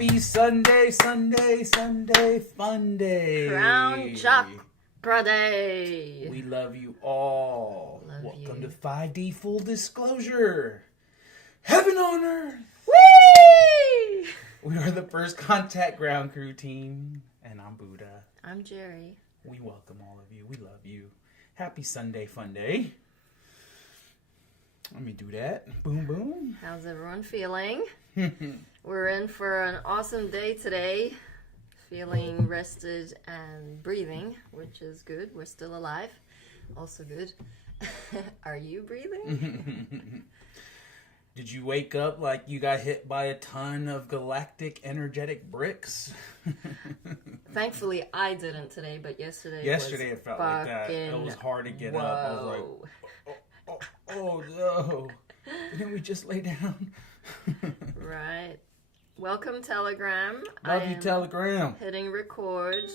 Happy Sunday, Sunday, Sunday, fun day. Crown Chakra Day. We love you all. Welcome to 5D Full Disclosure. Heaven on earth. Whee! We are the First Contact Ground Crew team, and I'm Buddha. I'm Jerry. We welcome all of you. We love you. Happy Sunday, fun day. Let me do that. Boom, boom. How's everyone feeling? We're in for an awesome day today. Feeling rested and breathing, which is good. We're still alive. Also good. Are you breathing? Did you wake up like you got hit by a ton of galactic energetic bricks? Thankfully, I didn't today, but yesterday it felt like that. It was hard to get up. I was like, oh no. Didn't we just lay down? Right. Welcome, Telegram. Love you, Telegram. Hitting record.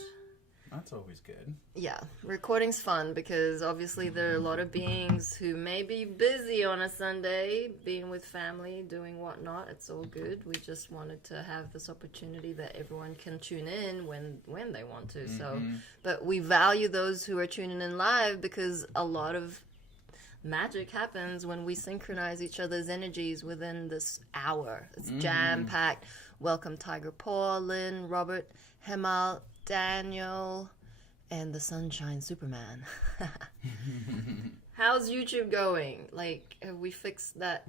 That's always good. Yeah, recording's fun because obviously there are a lot of beings who may be busy on a Sunday, being with family, doing whatnot. It's all good. We just wanted to have this opportunity that everyone can tune in when they want to. So, but we value those who are tuning in live because a lot of magic happens when we synchronize each other's energies within this hour. It's jam-packed. Welcome Tiger Paul, Lynn, Robert, Hemal, Daniel, and the Sunshine Superman. How's YouTube going? Like, have we fixed that?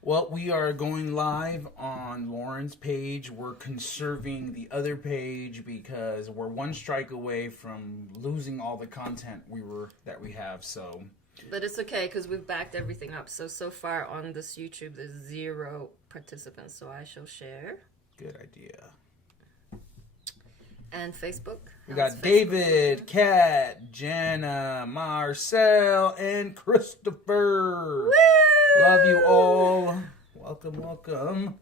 Well, we are going live on Lauren's page. We're conserving the other page because we're one strike away from losing all the content that we have. So, but it's okay because we've backed everything up. So far on this YouTube, there's 0 participants. So I shall share. Good idea. And Facebook. We got David, Kat, Jana, Marcel, and Christopher. Woo! Love you all. Welcome, welcome.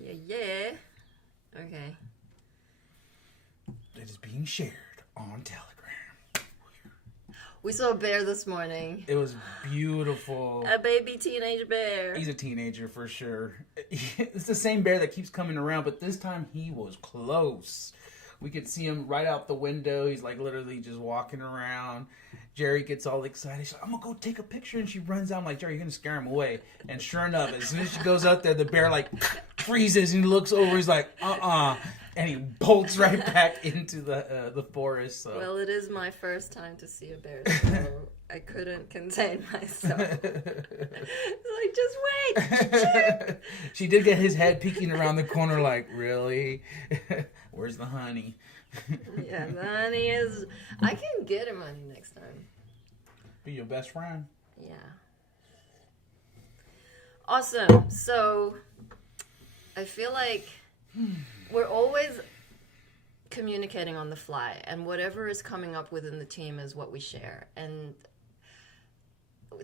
Yeah. Okay. It is being shared on Telegram. We saw a bear this morning. It was beautiful. A baby teenage bear. He's a teenager for sure. It's the same bear that keeps coming around, but this time he was close. We could see him right out the window. He's like literally just walking around. Jerry gets all excited. She's like, I'm going to go take a picture. And she runs out. I'm like, Jerry, you're going to scare him away. And sure enough, as soon as she goes out there, the bear like freezes and he looks over. He's like, and he bolts right back into the forest. So. Well, it is my first time to see a bear, so I couldn't contain myself. Like, just wait. She did get his head peeking around the corner like, really? Where's the honey? Yeah, the honey is... I can get him honey next time. Be your best friend. Yeah. Awesome. So, I feel like we're always communicating on the fly, and whatever is coming up within the team is what we share. And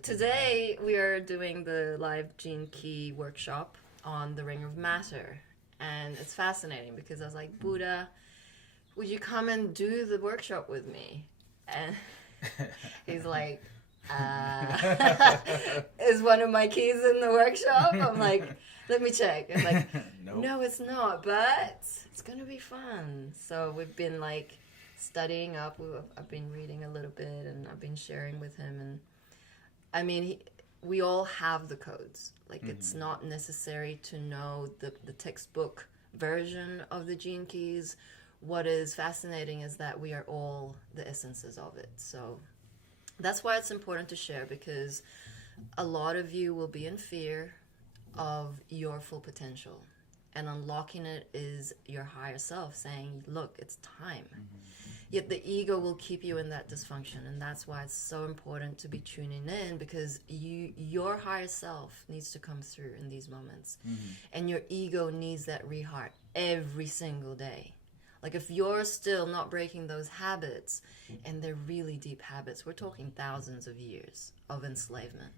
today, we are doing the live Gene Key workshop on the Ring of Matter. And it's fascinating because I was like, Buddha, would you come and do the workshop with me? And he's like, is one of my keys in the workshop? I'm like, let me check. I'm like, nope. No, it's not, but it's going to be fun. So we've been like studying up. I've been reading a little bit and I've been sharing with him. And I mean, we all have the codes. Like, it's not necessary to know the textbook version of the gene keys. What is fascinating is that we are all the essences of it. So that's why it's important to share, because a lot of you will be in fear of your full potential. And unlocking it is your higher self saying, look, it's time. Yet the ego will keep you in that dysfunction, and that's why it's so important to be tuning in, because your higher self needs to come through in these moments, and your ego needs that reheart every single day. Like, if you're still not breaking those habits, and they're really deep habits, we're talking thousands of years of enslavement.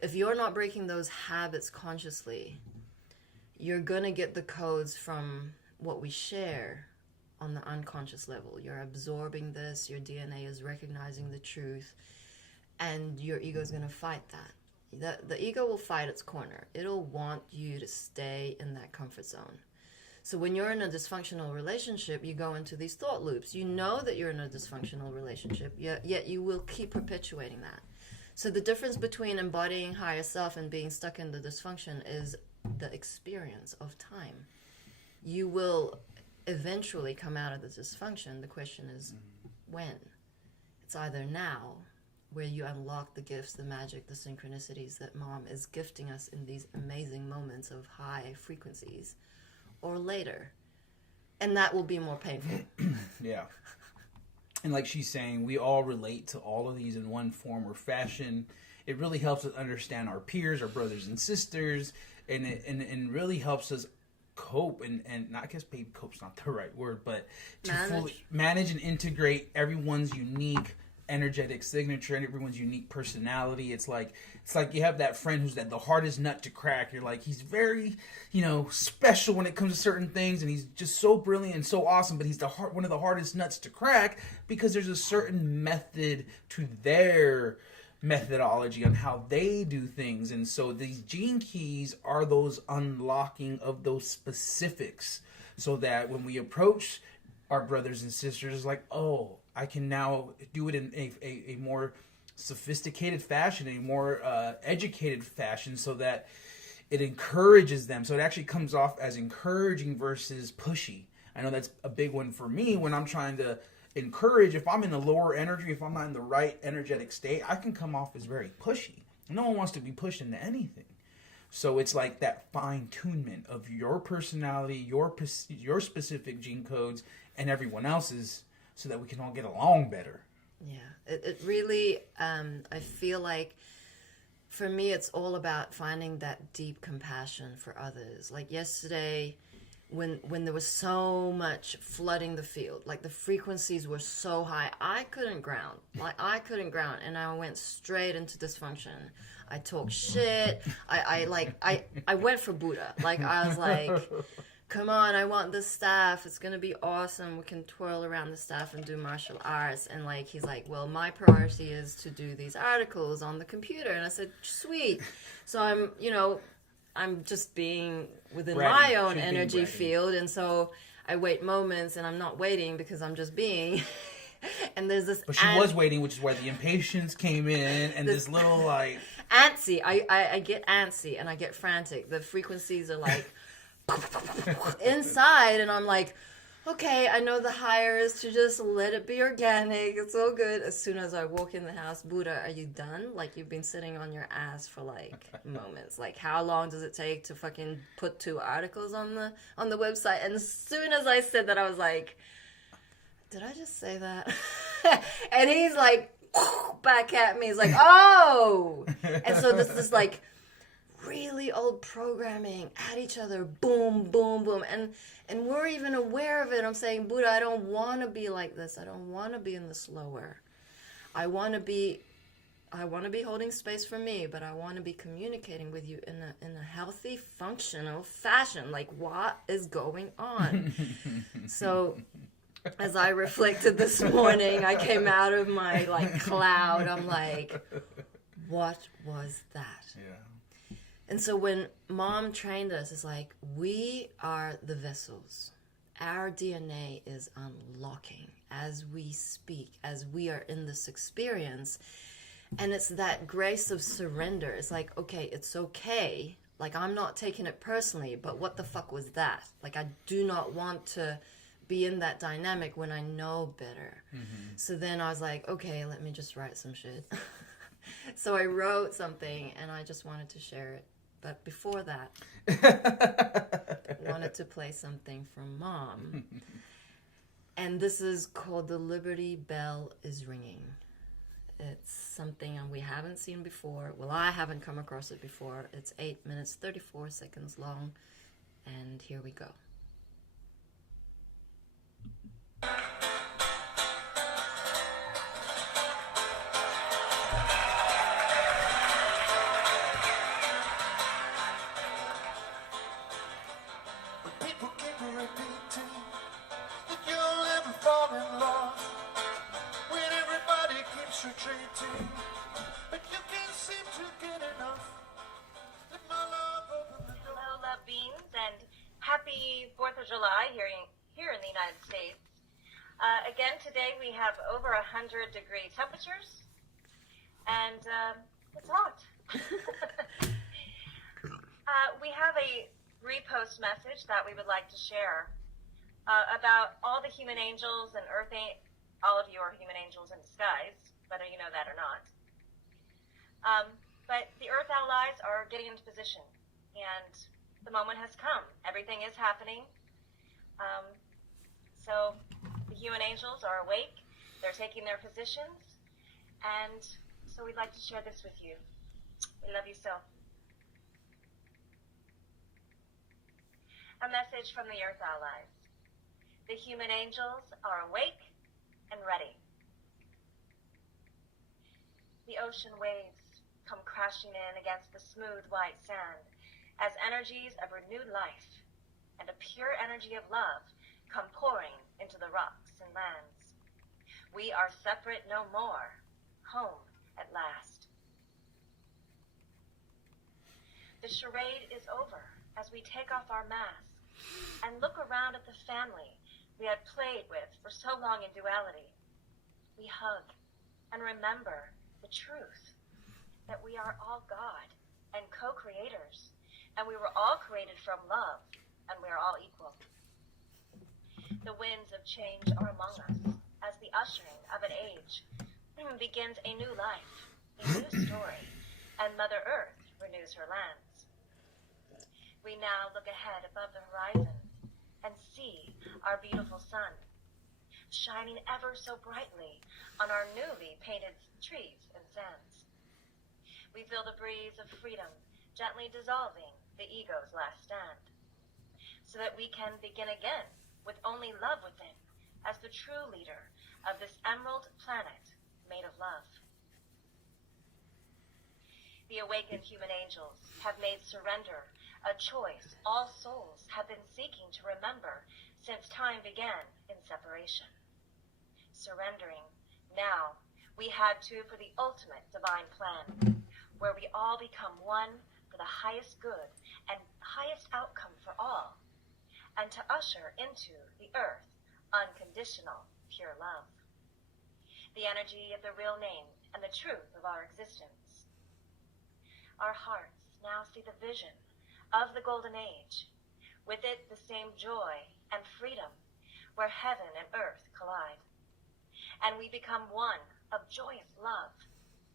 If you're not breaking those habits consciously, you're gonna get the codes from what we share on the unconscious level. You're absorbing this, your DNA is recognizing the truth, and your ego is going to fight that. The ego will fight its corner. It'll want you to stay in that comfort zone. So when you're in a dysfunctional relationship, you go into these thought loops. You know that you're in a dysfunctional relationship, yet you will keep perpetuating that. So the difference between embodying higher self and being stuck in the dysfunction is the experience of time. You will eventually come out of the dysfunction. The question is when. It's either now, where you unlock the gifts, the magic, the synchronicities that Mom is gifting us in these amazing moments of high frequencies, or later. And that will be more painful. Yeah. And like she's saying, we all relate to all of these in one form or fashion. It really helps us understand our peers, our brothers and sisters, and it really helps us cope and not, I guess maybe cope's not the right word, but to fully manage and integrate everyone's unique energetic signature and everyone's unique personality. It's like you have that friend who's the hardest nut to crack. You're like, he's very, special when it comes to certain things, and he's just so brilliant and so awesome, but he's one of the hardest nuts to crack because there's a certain method to their methodology on how they do things. And so these gene keys are those unlocking of those specifics, so that when we approach our brothers and sisters, it's like, oh, I can now do it in a more sophisticated fashion, a more educated fashion, so that it encourages them. So it actually comes off as encouraging versus pushy. I know that's a big one for me when I'm trying to encourage. If I'm in a lower energy, if I'm not in the right energetic state, I can come off as very pushy. No one wants to be pushed into anything. So it's like that fine-tunement of your personality, your specific gene codes, and everyone else's, so that we can all get along better. Yeah, it really, I feel like, for me, it's all about finding that deep compassion for others. Like yesterday, when there was so much flooding the field, like the frequencies were so high, I couldn't ground. And I went straight into dysfunction. I talked shit. I went for Buddha. Like, I was like, come on, I want this staff. It's going to be awesome. We can twirl around the staff and do martial arts. And like, he's like, well, my priority is to do these articles on the computer. And I said, sweet. So I'm just being within my own energy field. And so I wait moments, and I'm not waiting because I'm just being. And there's this. But she was waiting, which is why the impatience came in, and this little like. Antsy. I get antsy and I get frantic. The frequencies are like. Inside, and I'm like, okay, I know the higher is to just let it be organic. It's all good. As soon as I walk in the house, Buddha, are you done? Like, you've been sitting on your ass for like moments. Like, how long does it take to fucking put 2 articles on the website? And as soon as I said that, I was like, did I just say that? And he's like, back at me. He's like, oh. And so this is like really old programming at each other, boom, boom, boom, and we're even aware of it. I'm saying, Buddha, I don't want to be like this. I don't want to be in the slower. I want to be holding space for me, but I want to be communicating with you in a healthy, functional fashion. Like, what is going on? So, as I reflected this morning, I came out of my like cloud. I'm like, what was that? Yeah. And so when Mom trained us, it's like, we are the vessels. Our DNA is unlocking as we speak, as we are in this experience. And it's that grace of surrender. It's like, okay, it's okay. Like, I'm not taking it personally, but what the fuck was that? Like, I do not want to be in that dynamic when I know better. Mm-hmm. So then I was like, okay, let me just write some shit. So I wrote something, and I just wanted to share it. But before that, I wanted to play something from Mom. And this is called The Liberty Bell is Ringing. It's something we haven't seen before. Well, I haven't come across it before. It's 8 minutes, 34 seconds long. And here we go. Hello, love beings, and happy of July here in the United States. Again, today we have over 100-degree temperatures, and it's hot. We have a repost message that we would like to share about all the human angels and all of you are human angels in disguise, whether you know that or not. But the Earth allies are getting into position, and the moment has come. Everything is happening. So the human angels are awake. They're taking their positions. And so we'd like to share this with you. We love you so. A message from the Earth allies. The human angels are awake and ready. The ocean waves come crashing in against the smooth white sand as energies of renewed life and a pure energy of love come pouring into the rocks and lands. We are separate no more, home at last. The charade is over as we take off our masks and look around at the family we had played with for so long in duality. We hug and remember the truth that we are all God and co-creators, and we were all created from love, and we are all equal. The winds of change are among us as the ushering of an age begins a new life, a new story, and Mother Earth renews her lands. We now look ahead above the horizon and see our beautiful sun shining ever so brightly on our newly painted trees and sands. We feel the breeze of freedom gently dissolving the ego's last stand, so that we can begin again with only love within, as the true leader of this emerald planet made of love. The awakened human angels have made surrender a choice all souls have been seeking to remember since time began in separation. Surrendering now, we had to for the ultimate divine plan, where we all become one for the highest good and highest outcome for all, and to usher into the earth unconditional, pure love. The energy of the real name and the truth of our existence. Our hearts now see the vision of the golden age, with it the same joy and freedom where heaven and earth collide. And we become one of joyous love,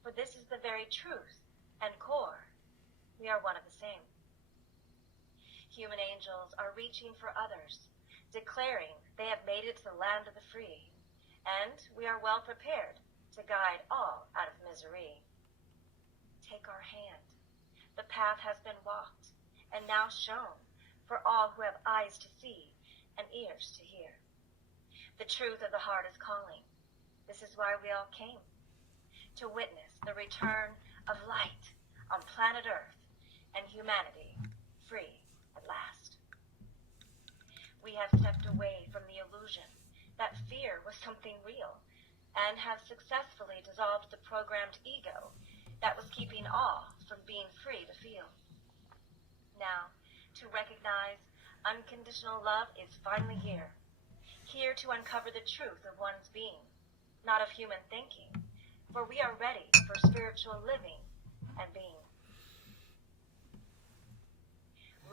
for this is the very truth and core. We are one of the same. Human angels are reaching for others, declaring they have made it to the land of the free, and we are well prepared to guide all out of misery. Take our hand. The path has been walked and now shown for all who have eyes to see and ears to hear. The truth of the heart is calling. This is why we all came, to witness the return of light on planet Earth and humanity free at last. We have stepped away from the illusion that fear was something real and have successfully dissolved the programmed ego that was keeping all from being free to feel. Now, to recognize unconditional love is finally here to uncover the truth of one's being, not of human thinking, for we are ready for spiritual living and being.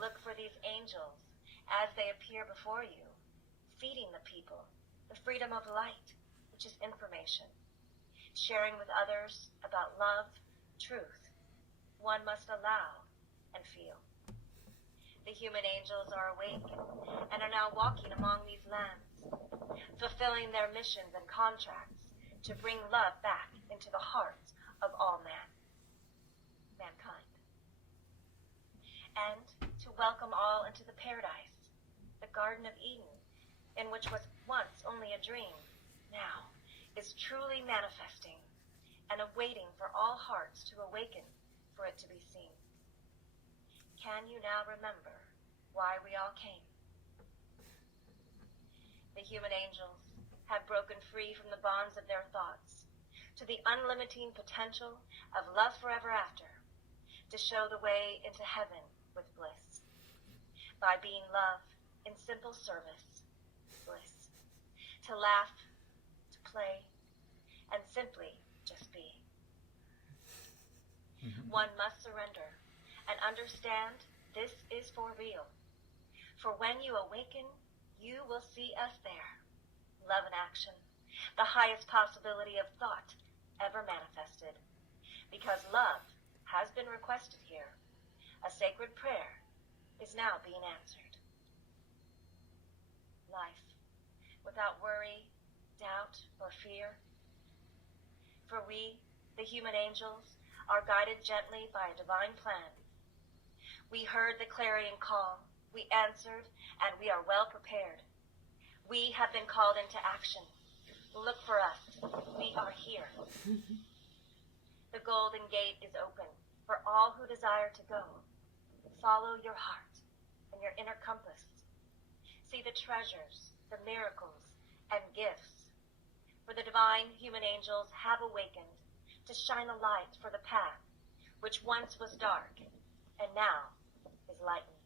Look for these angels as they appear before you, feeding the people the freedom of light, which is information, sharing with others about love, truth, one must allow and feel. The human angels are awake and are now walking among these lands, fulfilling their missions and contracts to bring love back into the hearts of all mankind. And to welcome all into the paradise, the Garden of Eden, in which was once only a dream, now is truly manifesting and awaiting for all hearts to awaken for it to be seen. Can you now remember why we all came? The human angels have broken free from the bonds of their thoughts to the unlimiting potential of love forever after, to show the way into heaven with bliss. By being love in simple service, bliss. To laugh, to play, and simply just be. One must surrender and understand this is for real. For when you awaken, you will see us there. Love in action, the highest possibility of thought ever manifested. Because love has been requested here, a sacred prayer is now being answered. Life, without worry, doubt, or fear. For we, the human angels, are guided gently by a divine plan. We heard the clarion call, we answered, and we are well prepared. We have been called into action. Look for us. We are here. The golden gate is open for all who desire to go. Follow your heart and your inner compass. See the treasures, the miracles, and gifts. For the divine human angels have awakened to shine a light for the path which once was dark and now is lightened.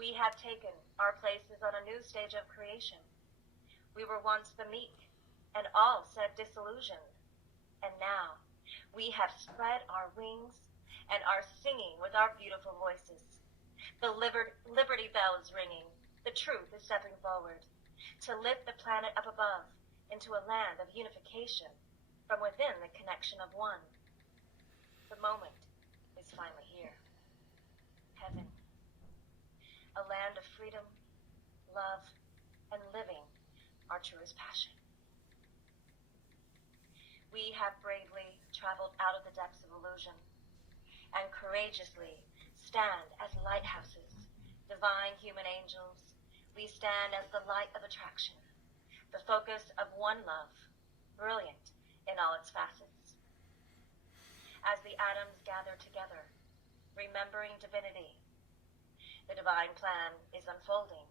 We have taken our places on a new stage of creation. We were once the meek, and all said disillusioned. And now we have spread our wings and are singing with our beautiful voices. The Liberty Bell is ringing. The truth is stepping forward to lift the planet up above into a land of unification from within the connection of one. The moment is finally here. Heaven. A land of freedom, love, and living our truest passion. We have bravely traveled out of the depths of illusion and courageously stand as lighthouses, divine human angels. We stand as the light of attraction, the focus of one love, brilliant in all its facets. As the atoms gather together, remembering divinity, the divine plan is unfolding,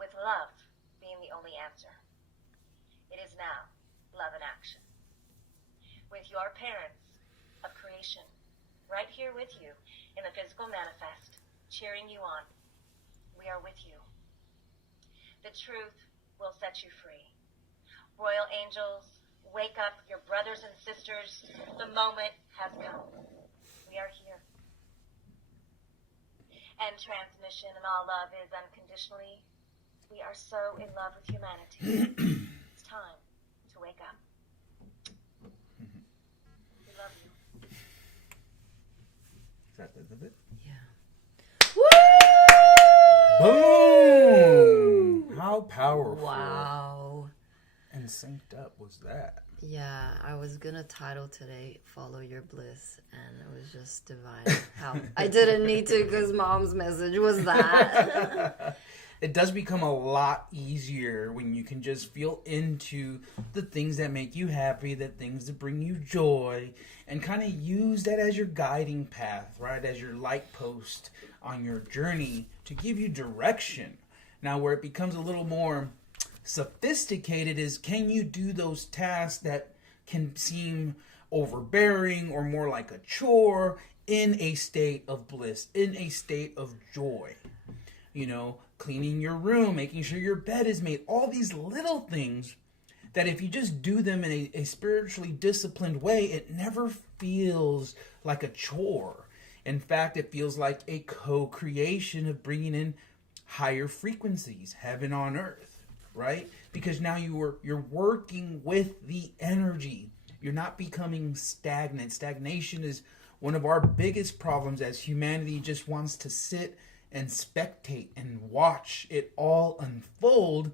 with love being the only answer. It is now love in action. With your parents of creation, right here with you in the physical manifest, cheering you on, we are with you. The truth will set you free. Royal angels, wake up your brothers and sisters. The moment has come. We are here. And transmission and all love is unconditionally. We are so in love with humanity. It's time to wake up. We love you. Is that the end of it? Yeah. Woo! Boom! How powerful. Wow. And synced up was that. Yeah, I was gonna title today "Follow Your Bliss," and it was just divine. How I didn't need to because Mom's message was that. It does become a lot easier when you can just feel into the things that make you happy, the things that bring you joy, and kind of use that as your guiding path, right? As your light post on your journey to give you direction. Now, where it becomes a little more sophisticated is, can you do those tasks that can seem overbearing or more like a chore in a state of bliss, in a state of joy? You know, cleaning your room, making sure your bed is made, all these little things that if you just do them in a spiritually disciplined way, it never feels like a chore. In fact, it feels like a co-creation of bringing in higher frequencies, heaven on earth, right? Because now you're working with the energy. You're not becoming stagnant. Stagnation is one of our biggest problems as humanity just wants to sit and spectate and watch it all unfold,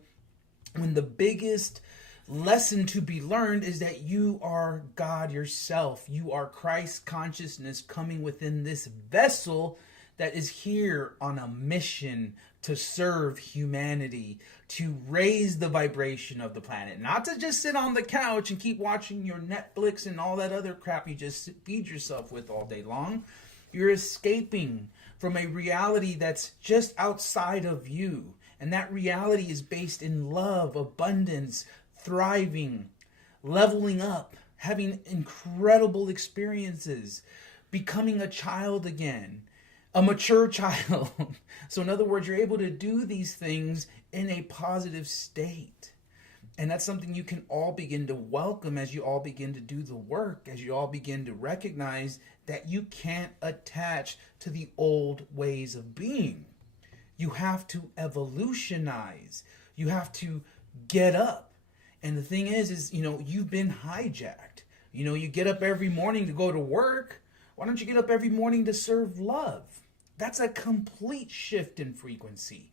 when the biggest lesson to be learned is that you are God yourself. You are Christ consciousness coming within this vessel that is here on a mission to serve humanity, to raise the vibration of the planet. Not to just sit on the couch and keep watching your Netflix and all that other crap you just feed yourself with all day long. You're escaping from a reality that's just outside of you. And that reality is based in love, abundance, thriving, leveling up, having incredible experiences, becoming a child again, a mature child. So in other words, you're able to do these things in a positive state. And that's something you can all begin to welcome as you all begin to do the work, as you all begin to recognize that you can't attach to the old ways of being. You have to evolutionize. You have to get up. And the thing is, you've been hijacked. You get up every morning to go to work. Why don't you get up every morning to serve love? That's a complete shift in frequency.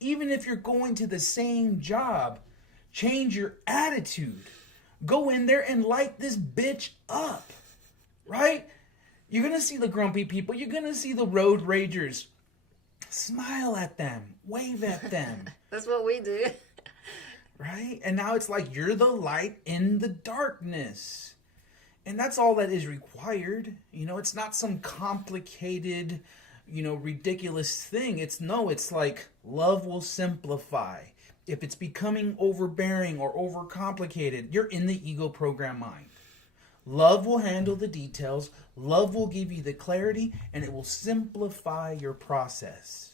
Even if you're going to the same job, change your attitude. Go in there and light this bitch up. Right? You're going to see the grumpy people. You're going to see the road ragers. Smile at them. Wave at them. That's what we do. Right? And now it's like you're the light in the darkness. And that's all that is required. It's not some complicated, ridiculous thing. It's like love will simplify. If it's becoming overbearing or overcomplicated, you're in the ego program mind. Love will handle the details. Love will give you the clarity, and it will simplify your process.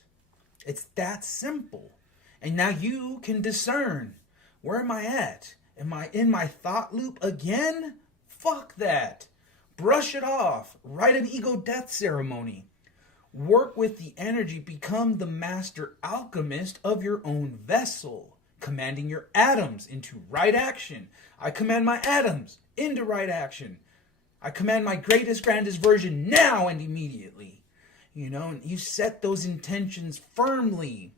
It's that simple. And now you can discern, where am I at? Am I in my thought loop again? Fuck that. Brush it off. Write an ego death ceremony. Work with the energy. Become the master alchemist of your own vessel, commanding your atoms into right action. I command my atoms into right action. I command my greatest, grandest version now and immediately. And you set those intentions firmly.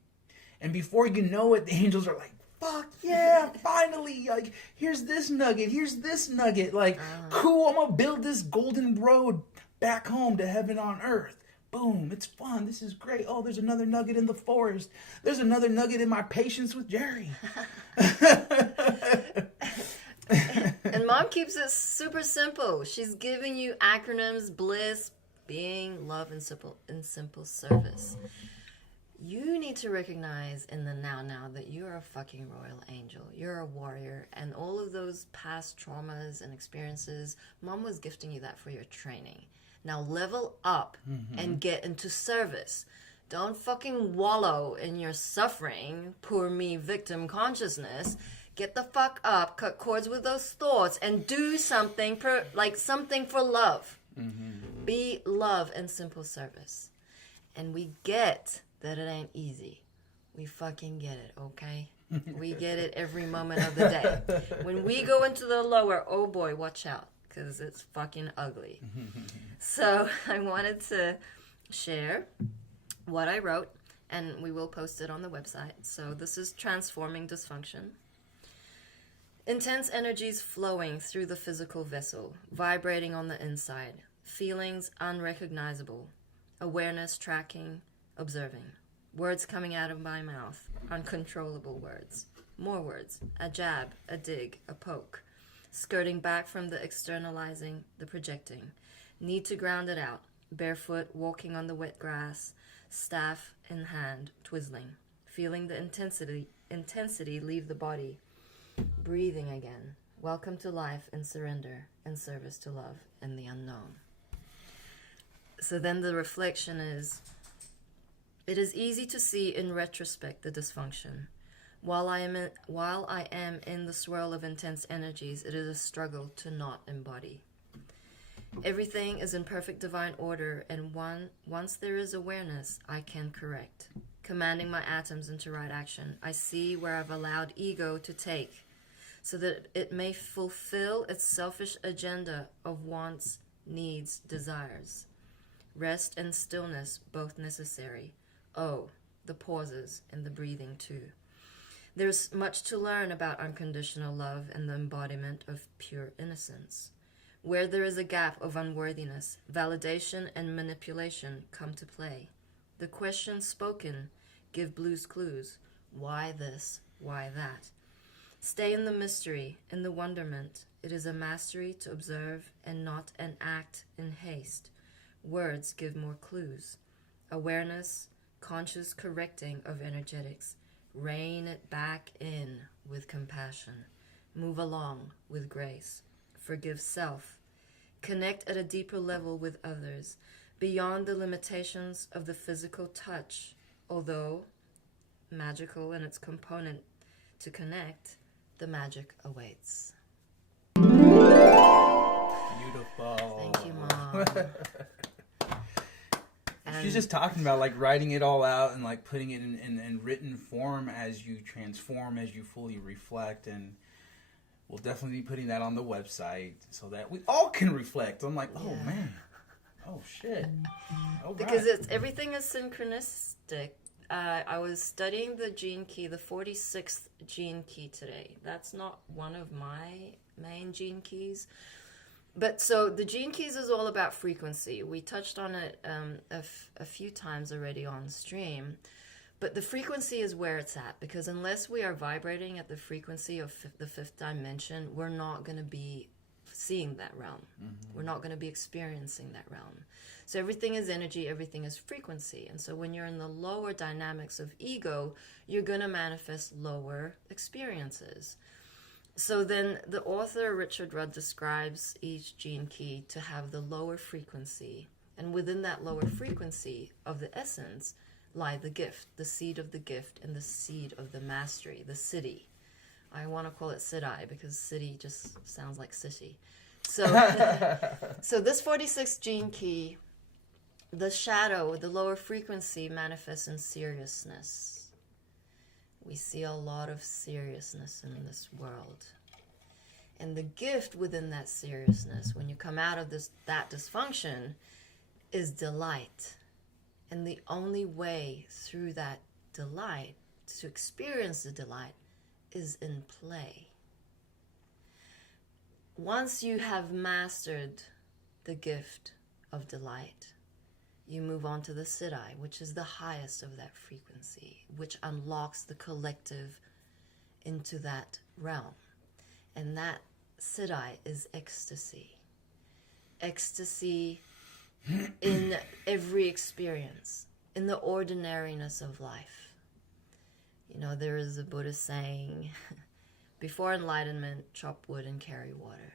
And before you know it, the angels are like, fuck yeah, finally. Like, here's this nugget. Here's this nugget. Like, cool, I'm going to build this golden road back home to heaven on earth. Boom, it's fun. This is great. Oh, there's another nugget in the forest. There's another nugget in my patience with Jerry. And Mom keeps it super simple. She's giving you acronyms: bliss, being, love, and simple service. You need to recognize in the now that you're a fucking royal angel. You're a warrior, and all of those past traumas and experiences, Mom was gifting you that for your training. Now level up and get into service. Don't fucking wallow in your suffering, poor me victim consciousness. Get the fuck up, cut cords with those thoughts, and do something something for love. Be love and simple service. And we get that it ain't easy. We fucking get it, okay? We get it every moment of the day. When we go into the lower, oh boy, watch out, because it's fucking ugly. So I wanted to share what I wrote, and we will post it on the website. So this is Transforming Dysfunction. Intense energies flowing through the physical vessel, vibrating on the inside, feelings unrecognizable, awareness tracking, observing, words coming out of my mouth, uncontrollable words, more words, a jab, a dig, a poke, skirting back from the externalizing, the projecting, need to ground it out, barefoot, walking on the wet grass, staff in hand, twizzling, feeling the intensity leave the body, breathing again, welcome to life in surrender and service to love and the unknown. So then the reflection is, it is easy to see in retrospect the dysfunction. While I am in the swirl of intense energies, it is a struggle to not embody. Everything is in perfect divine order, and once there is awareness, I can correct. Commanding my atoms into right action, I see where I've allowed ego to take, so that it may fulfill its selfish agenda of wants, needs, desires. Rest and stillness, both necessary. Oh, the pauses and the breathing too. There's much to learn about unconditional love and the embodiment of pure innocence. Where there is a gap of unworthiness, validation and manipulation come to play. The questions spoken give blues clues. Why this? Why that? Stay in the mystery, in the wonderment. It is a mastery to observe and not an act in haste. Words give more clues. Awareness, conscious correcting of energetics. Rein it back in with compassion. Move along with grace. Forgive self. Connect at a deeper level with others. beyond the limitations of the physical touch, although magical in its component to connect, the magic awaits. Beautiful. Thank you, Mom. She's just talking about like writing it all out and like putting it in written form as you transform, as you fully reflect, and we'll definitely be putting that on the website so that we all can reflect. I'm like, oh man, oh shit, Because everything is synchronistic. I was studying the gene key, the 46th gene key today. That's not one of my main gene keys. But so the gene keys is all about frequency. We touched on it a few times already on stream. But the frequency is where it's at, because unless we are vibrating at the frequency of the fifth dimension, we're not going to be seeing that realm. Mm-hmm. We're not going to be experiencing that realm. So everything is energy, everything is frequency. And so when you're in the lower dynamics of ego, you're going to manifest lower experiences. So then the author, Richard Rudd, describes each gene key to have the lower frequency. And within that lower frequency of the essence lie the gift, the seed of the gift, and the seed of the mastery, the city. I want to call it Siddhi because city just sounds like city. So, so this 46 gene key, the shadow, the lower frequency manifests in seriousness. We see a lot of seriousness in this world. And the gift within that seriousness, when you come out of that dysfunction, is delight. And the only way through that delight, to experience the delight, is in play. Once you have mastered the gift of delight, you move on to the Siddhi, which is the highest of that frequency, which unlocks the collective into that realm. And that Siddhi is ecstasy. Ecstasy in every experience, in the ordinariness of life. You know, there is a Buddhist saying, before enlightenment, chop wood and carry water.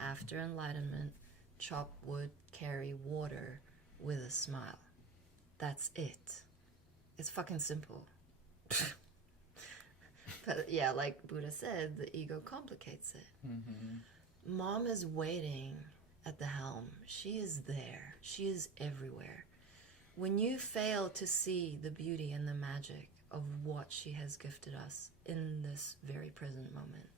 After enlightenment, chop wood, carry water with a smile. That's it. It's fucking simple. But yeah, like Buddha said, the ego complicates it. Mm-hmm. Mom is waiting at the helm. She is there. She is everywhere. When you fail to see the beauty and the magic of what she has gifted us in this very present moment,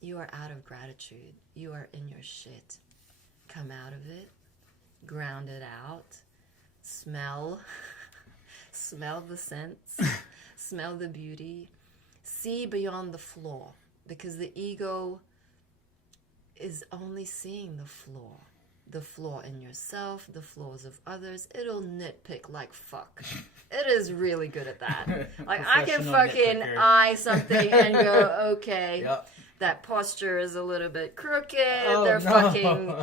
you are out of gratitude. You are in your shit. Come out of it. Ground it out. Smell. Smell the scents. Smell the beauty. See beyond the flaw. Because the ego is only seeing the flaw. The flaw in yourself, the flaws of others. It'll nitpick like fuck. It is really good at that. Like, I can fucking eye something and go, okay, yep, that posture is a little bit crooked. They're fucking,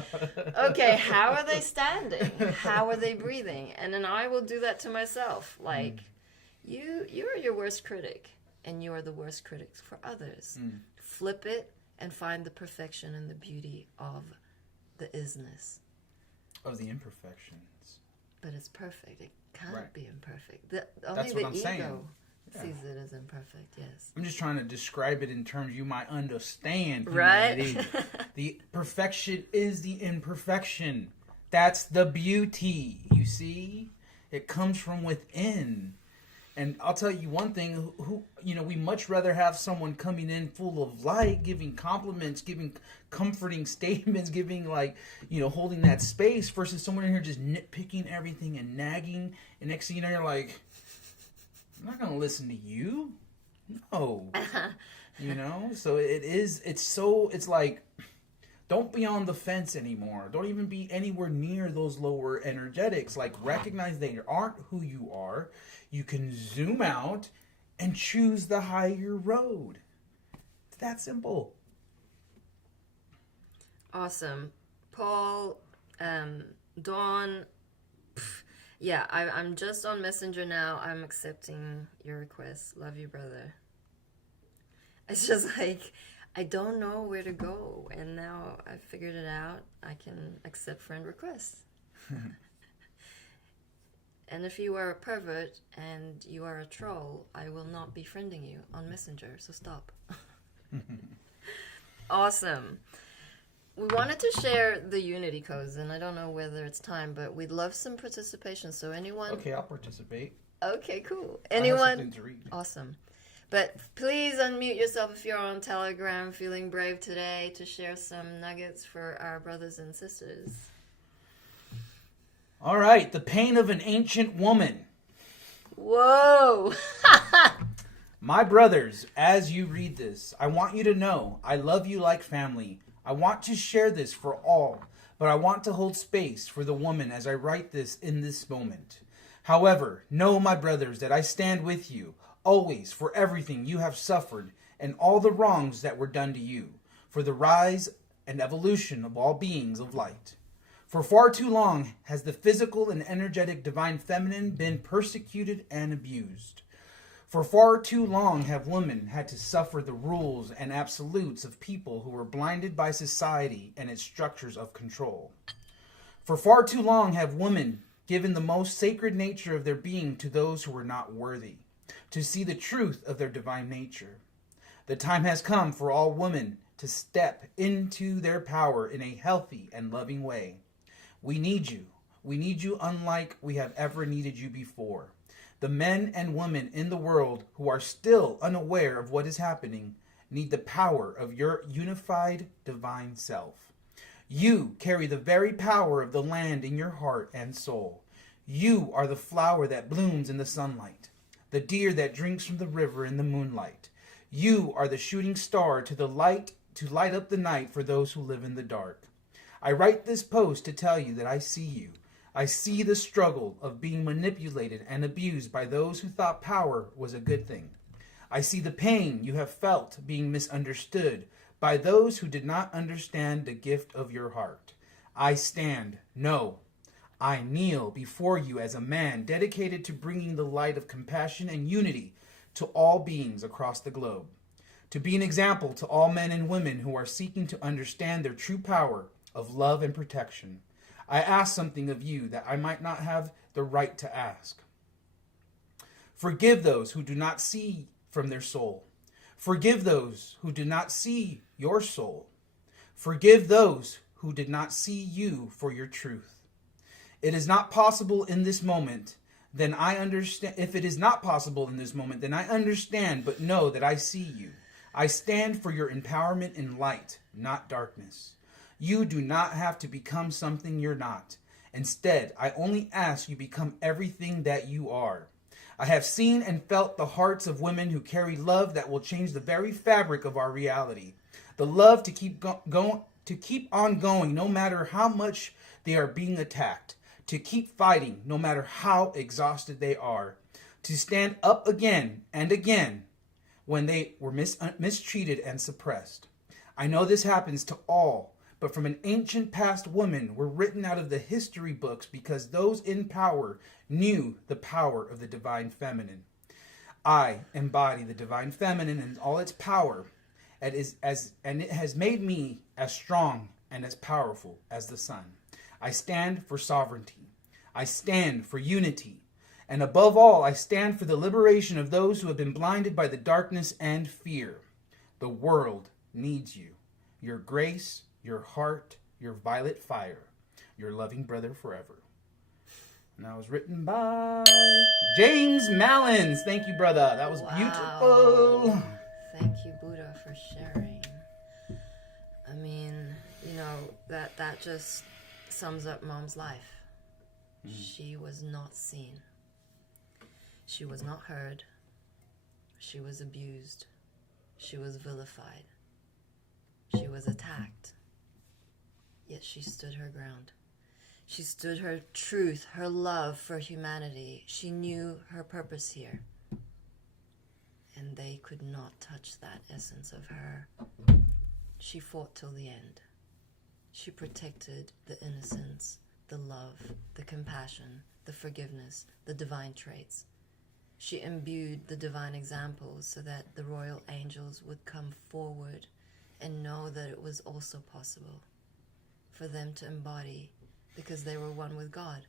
okay, how are they standing? How are they breathing? And then I will do that to myself. Like, you're your worst critic, and you are the worst critic for others. Flip it and find the perfection and the beauty of the isness. Of the imperfections. But it's perfect. It can't right. be imperfect. That's what I'm saying. Sees it as imperfect, yes. I'm just trying to describe it in terms you might understand. Right? The perfection is the imperfection. That's the beauty, you see? It comes from within. And I'll tell you one thing, we much rather have someone coming in full of light, giving compliments, giving comforting statements, giving holding that space versus someone in here just nitpicking everything and nagging. And next thing you know, you're like, I'm not going to listen to you. No. So it's like, don't be on the fence anymore. Don't even be anywhere near those lower energetics. Like, recognize they aren't who you are. You can zoom out and choose the higher road. It's that simple. Awesome. Paul, Dawn, yeah, I'm just on Messenger now. I'm accepting your request. Love you, brother. It's just like, I don't know where to go. And now I figured it out. I can accept friend requests. And if you are a pervert and you are a troll, I will not be friending you on Messenger, so stop. Awesome. We wanted to share the Unity codes, and I don't know whether it's time, but we'd love some participation. So anyone... Okay, I'll participate. Okay, cool. I have Anyone... something to read. Awesome. But please unmute yourself if you're on Telegram, feeling brave today, to share some nuggets for our brothers and sisters. All right, the pain of an ancient woman. Whoa! My brothers, as you read this, I want you to know I love you like family. I want to share this for all, but I want to hold space for the woman as I write this in this moment. However, know, my brothers, that I stand with you, always, for everything you have suffered and all the wrongs that were done to you, for the rise and evolution of all beings of light. For far too long has the physical and energetic divine feminine been persecuted and abused. For far too long have women had to suffer the rules and absolutes of people who were blinded by society and its structures of control. For far too long have women given the most sacred nature of their being to those who were not worthy, to see the truth of their divine nature. The time has come for all women to step into their power in a healthy and loving way. We need you. We need you unlike we have ever needed you before. The men and women in the world who are still unaware of what is happening need the power of your unified divine self. You carry the very power of the land in your heart and soul. You are the flower that blooms in the sunlight, the deer that drinks from the river in the moonlight. You are the shooting star to light up the night for those who live in the dark. I write this post to tell you that I see you. I see the struggle of being manipulated and abused by those who thought power was a good thing. I see the pain you have felt being misunderstood by those who did not understand the gift of your heart. I stand, no, I kneel before you as a man dedicated to bringing the light of compassion and unity to all beings across the globe. To be an example to all men and women who are seeking to understand their true power of love and protection. I ask something of you that I might not have the right to ask. Forgive those who do not see from their soul. Forgive those who do not see your soul. Forgive those who did not see you for your truth. It is not possible in this moment, then I understand. If it is not possible in this moment, then I understand, but know that I see you. I stand for your empowerment in light, not darkness. You do not have to become something you're not. Instead, I only ask you become everything that you are. I have seen and felt the hearts of women who carry love that will change the very fabric of our reality. The love to keep on going no matter how much they are being attacked. To keep fighting no matter how exhausted they are. To stand up again and again when they were mistreated and suppressed. I know this happens to all, but from an ancient past women were written out of the history books because those in power knew the power of the divine feminine. I embody the divine feminine in all its power, and it has made me as strong and as powerful as the sun. I stand for sovereignty. I stand for unity. And above all, I stand for the liberation of those who have been blinded by the darkness and fear. The world needs you. Your grace, your heart, your violet fire. Your loving brother forever. And that was written by James Mallins. Thank you, brother. That was beautiful. Thank you, Buddha, for sharing. I mean, that just sums up Mom's life. She was not seen. She was not heard. She was abused. She was vilified. She was attacked. Yet she stood her ground. She stood her truth, her love for humanity. She knew her purpose here. And they could not touch that essence of her. She fought till the end. She protected the innocence, the love, the compassion, the forgiveness, the divine traits. She imbued the divine examples so that the royal angels would come forward and know that it was also possible for them to embody because they were one with God.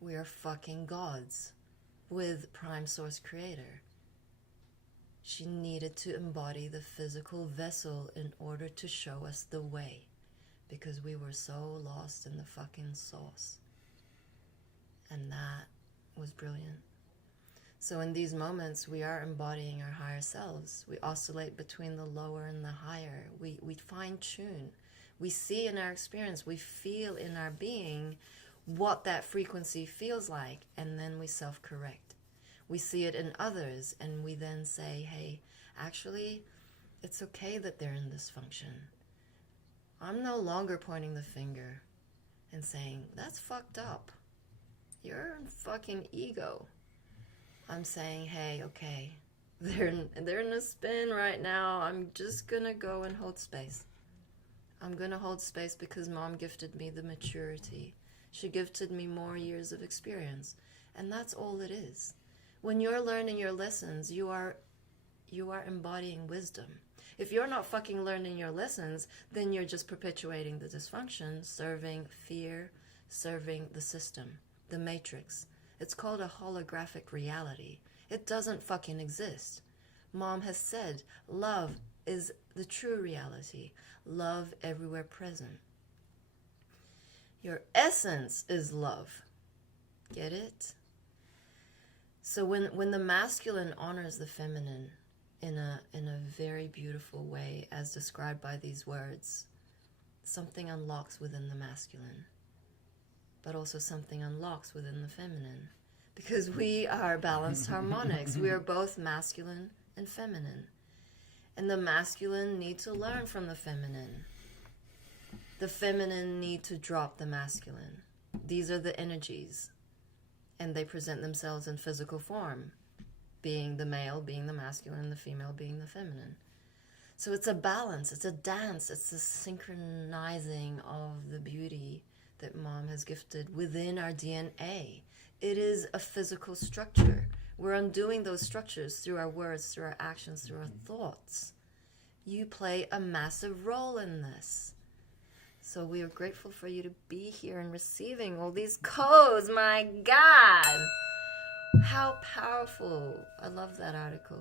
We are fucking gods with Prime Source Creator. She needed to embody the physical vessel in order to show us the way, because we were so lost in the fucking source. And that was brilliant. So in these moments, we are embodying our higher selves. We oscillate between the lower and the higher. We fine-tune. We see in our experience, we feel in our being what that frequency feels like, and then we self-correct. We see it in others, and we then say, hey, actually, it's okay that they're in dysfunction. I'm no longer pointing the finger and saying, that's fucked up. You're in fucking ego. I'm saying, hey, okay, they're in a spin right now. I'm just going to go and hold space. I'm going to hold space because Mom gifted me the maturity. She gifted me more years of experience. And that's all it is. When you're learning your lessons, you are embodying wisdom. If you're not fucking learning your lessons, then you're just perpetuating the dysfunction, serving fear, serving the system, the matrix. It's called a holographic reality. It doesn't fucking exist. Mom has said love is the true reality. Love everywhere present. Your essence is love. Get it? So when the masculine honors the feminine in a very beautiful way, as described by these words, something unlocks within the masculine, but also something unlocks within the feminine, because we are balanced harmonics. We are both masculine and feminine, and the masculine need to learn from the feminine. The feminine need to drop the masculine. These are the energies, and they present themselves in physical form, being the male, being the masculine, the female being the feminine. So it's a balance, it's a dance, it's a synchronizing of the beauty that Mom has gifted within our DNA. It is a physical structure. We're undoing those structures through our words, through our actions, through our thoughts. You play a massive role in this. So we are grateful for you to be here and receiving all these codes. My God! How powerful. I love that article.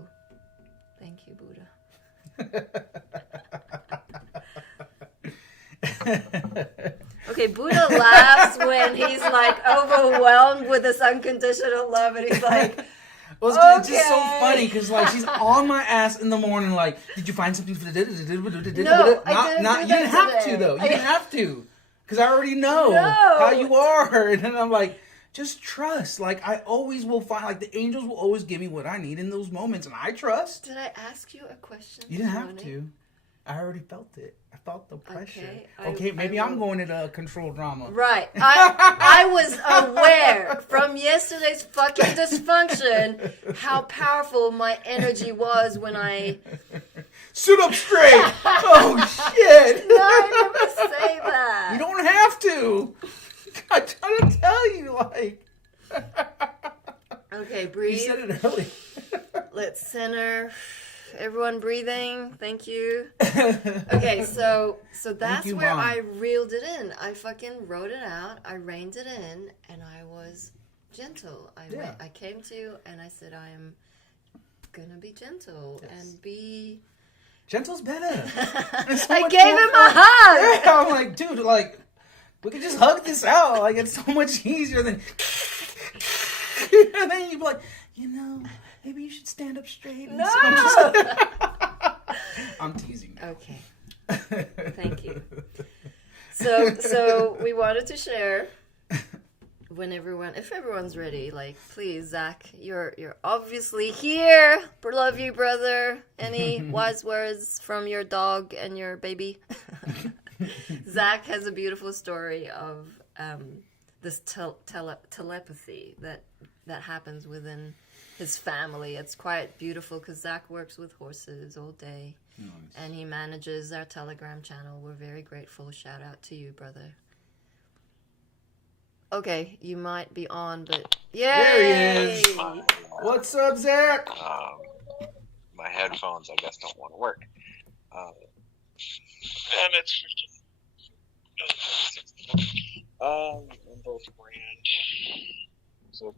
Thank you, Buddha. Okay, Buddha laughs when he's like overwhelmed with this unconditional love, and he's like, well, it's just so funny because like she's on my ass in the morning. Like, did you find something for the? No, I didn't. You didn't have to though. You didn't have to, because I already know how you are. And then I'm like, just trust. Like I always will find. Like the angels will always give me what I need in those moments, and I trust. Did I ask you a question? You didn't have to. I already felt it. I felt the pressure. Okay, maybe I'm going into control drama. Right. I was aware from yesterday's fucking dysfunction how powerful my energy was when I... Sit up straight! Oh, shit! No, I never say that. You don't have to. I'm trying to tell you, like... Okay, breathe. You said it earlier. Let's center... Everyone breathing. Thank you. Okay, so that's you, where Mom. I reeled it in. I fucking wrote it out. I reined it in, and I was gentle. I came to, and I said, I am gonna be gentle and be. Gentle's better. I gave him a hug. Yeah, I'm like, dude, like, we could just hug this out. Like, it's so much easier than. And then you'd be like, you know. Maybe you should stand up straight. No! I'm teasing. Okay. Thank you. So we wanted to share if everyone's ready, like, please, Zach, you're obviously here. Love you, brother. Any wise words from your dog and your baby? Zach has a beautiful story of this telepathy that happens within his family. It's quite beautiful because Zach works with horses all day. Nice. And he manages our Telegram channel. We're very grateful. Shout out to you, brother. Okay, you might be on, but yay! There he is. What's up, Zach? My headphones, I guess, don't want to work. And it's On both brand. So,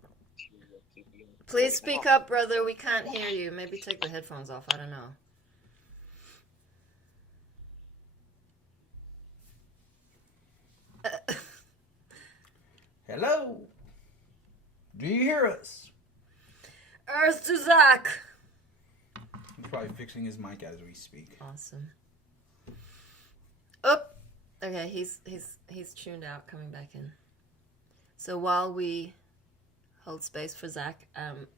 Please speak up, brother. We can't hear you. Maybe take the headphones off. I don't know. Hello? Do you hear us? Earth to Zach. He's probably fixing his mic as we speak. Awesome. Oh, okay. He's tuned out. Coming back in. So while we hold space for Zach,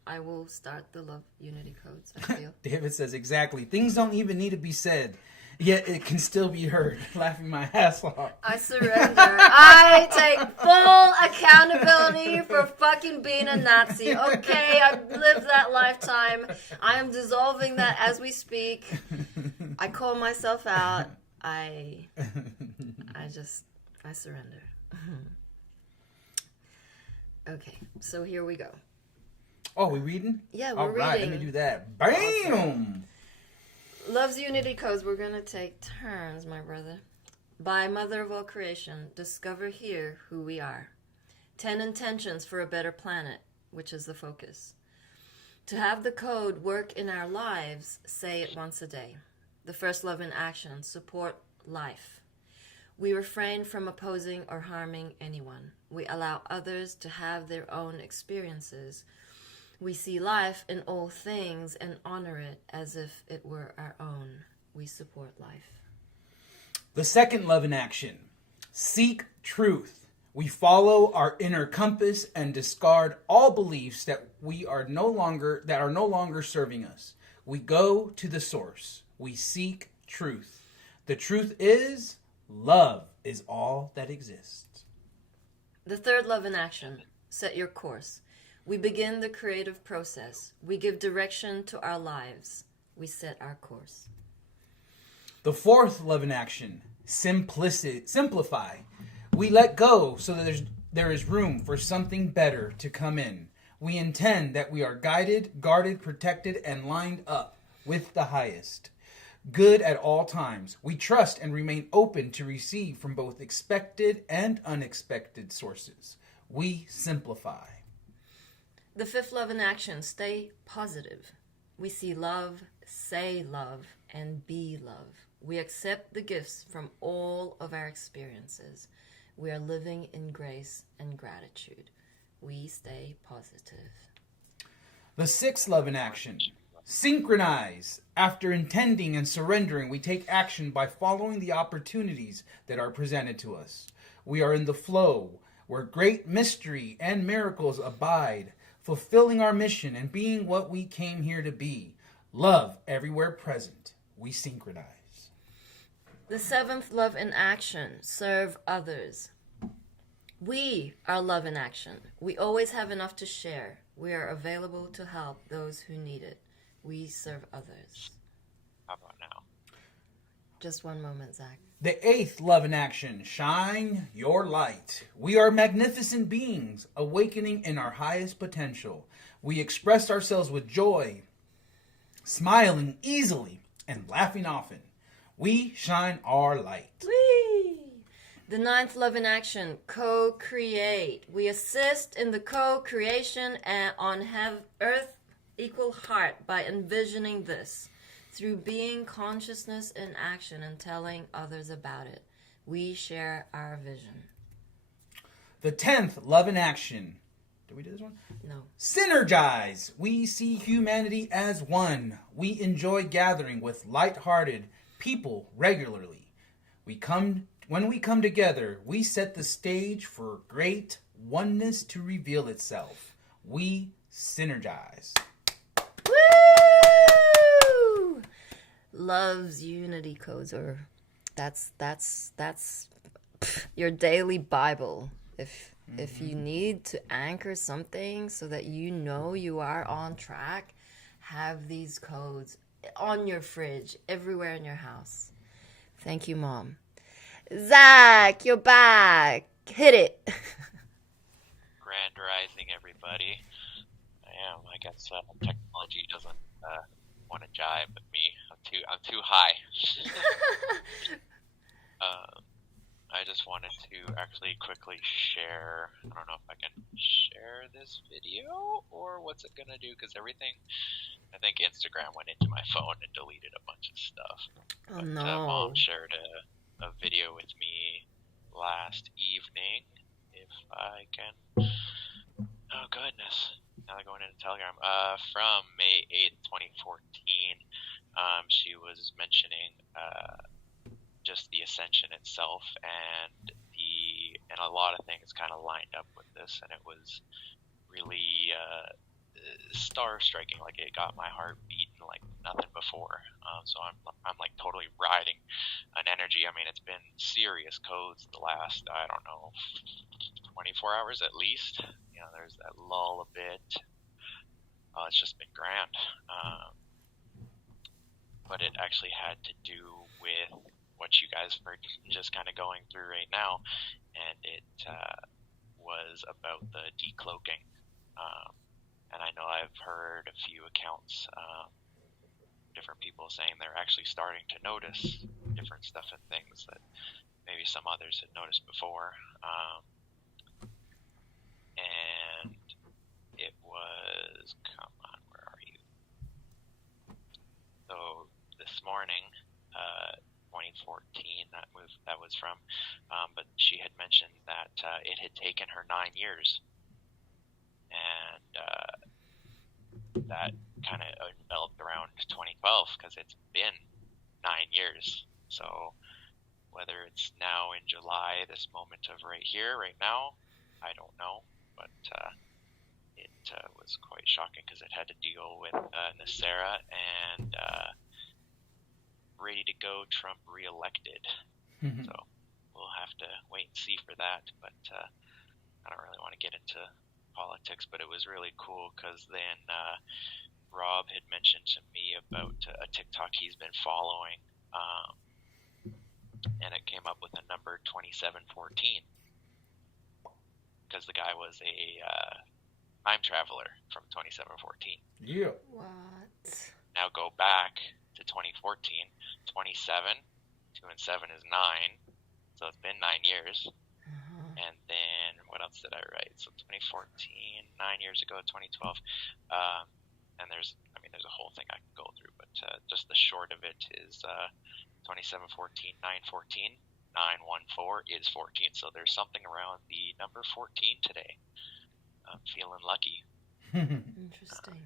I will start the love unity codes. I feel. David says exactly. Things don't even need to be said, yet it can still be heard. Laughing my ass off. I surrender. I take full accountability for fucking being a Nazi. Okay, I've lived that lifetime. I am dissolving that as we speak. I call myself out. I surrender. Okay, so here we go. Oh, we reading? Yeah, we're All right, reading. let me do that. Bam! Awesome. Love's Unity Codes. We're going to take turns, my brother. By Mother of All Creation, discover here who we are. 10 intentions for a better planet, which is the focus. To have the code work in our lives, say it once a day. The first love in action, support life. We refrain from opposing or harming anyone. We allow others to have their own experiences. We see life in all things and honor it as if it were our own. We support life. The second love in action. Seek truth. We follow our inner compass and discard all beliefs that are no longer serving us. We go to the source. We seek truth. The truth is, love is all that exists. The third love in action. Set your course. We begin the creative process. We give direction to our lives. We set our course. The fourth love in action. Simplify. We let go so that there is room for something better to come in. We intend that we are guided, guarded, protected, and lined up with the highest good at all times. We trust and remain open to receive from both expected and unexpected sources. We simplify. The fifth love in action. Stay positive. We see love, say love, and be love. We accept the gifts from all of our experiences. We are living in grace and gratitude. We stay positive. The sixth love in action. Synchronize. After intending and surrendering, we take action by following the opportunities that are presented to us. We are in the flow, where great mystery and miracles abide, fulfilling our mission and being what we came here to be. Love everywhere present. We synchronize. The seventh love in action. Serve others. We are love in action. We always have enough to share. We are available to help those who need it. We serve others. How about now? Just one moment, Zach. The eighth love in action. Shine your light. We are magnificent beings, awakening in our highest potential. We express ourselves with joy, smiling easily, and laughing often. We shine our light. Whee! The ninth love in action. Co-create. We assist in the co-creation and on earth equal heart by envisioning this. Through being consciousness in action and telling others about it, we share our vision. The 10th, love in action. Did we do this one? No. Synergize. We see humanity as one. We enjoy gathering with light-hearted people regularly. When we come together, we set the stage for great oneness to reveal itself. We synergize. Woo! Love's unity codes, or that's your daily Bible. If you need to anchor something so that you know you are on track, have these codes on your fridge, everywhere in your house. Thank you, Mom. Zach, you're back. Hit it. Grand Rising, everybody. I am. I guess technology doesn't want to jive with me. I'm too high. I just wanted to actually quickly share. I don't know if I can share this video or what's it gonna do, because everything. I think Instagram went into my phone and deleted a bunch of stuff. Oh But no. Mom shared a video with me last evening. If I can. Oh goodness. Now they're going into Telegram. From May 8th, 2014. She was mentioning just the Ascension itself, and a lot of things kind of lined up with this, and it was really star striking. Like, it got my heart beating like nothing before. So I'm like totally riding an energy. I mean, it's been serious codes the last, I don't know, 24 hours at least. You know, there's that lull a bit. It's just been grand. But it actually had to do with what you guys are just kind of going through right now, and it was about the decloaking. And I know I've heard a few accounts, different people saying they're actually starting to notice different stuff and things that maybe some others had noticed before. And it was, come on, where are you? So this morning, 2014, that was from, but she had mentioned that it had taken her 9 years, and that kind of enveloped around 2012, because it's been 9 years. So whether it's now in July, this moment of right here, right now, I don't know, but it was quite shocking, because it had to deal with Nasera and ready to go Trump reelected. So we'll have to wait and see for that, but I don't really want to get into politics, but it was really cool, because then Rob had mentioned to me about a TikTok he's been following, and it came up with a number 2714, because the guy was a time traveler from 2714. Yeah. What? Now go back to 2014. 27, 2 and 7 is 9, so it's been 9 years. And then what else did I write? So 2014, 9 years ago, 2012, and there's a whole thing I can go through, but just the short of it is 2714, 914, 914 is 14. So there's something around the number 14 today. I'm feeling lucky. Interesting.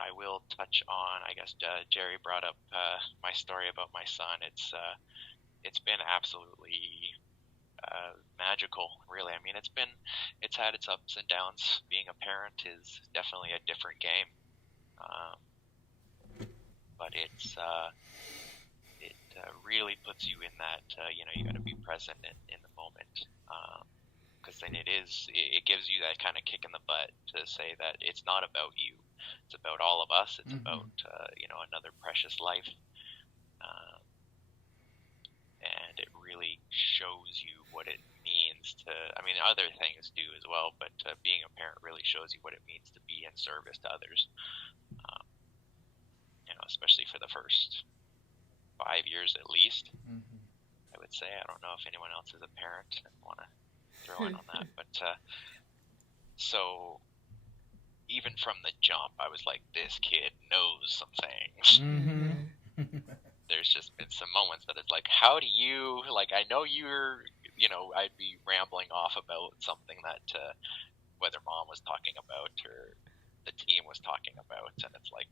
I will touch on, I guess Jerry brought up my story about my son. It's been absolutely magical, really. I mean, it's had its ups and downs. Being a parent is definitely a different game, but it really puts you in that you got to be present in the moment, because then it gives you that kind of kick in the butt to say that it's not about you, it's about all of us. It's about another precious life, and it really shows you what it means to, I mean, other things do as well, but being a parent really shows you what it means to be in service to others, especially for the first 5 years at least. I would say. I don't know if anyone else is a parent and want to throw in on that, but so even from the jump, I was like, this kid knows some things. There's just been some moments that it's like, how do you, like, I know I'd be rambling off about something that whether Mom was talking about or the team was talking about, and it's like,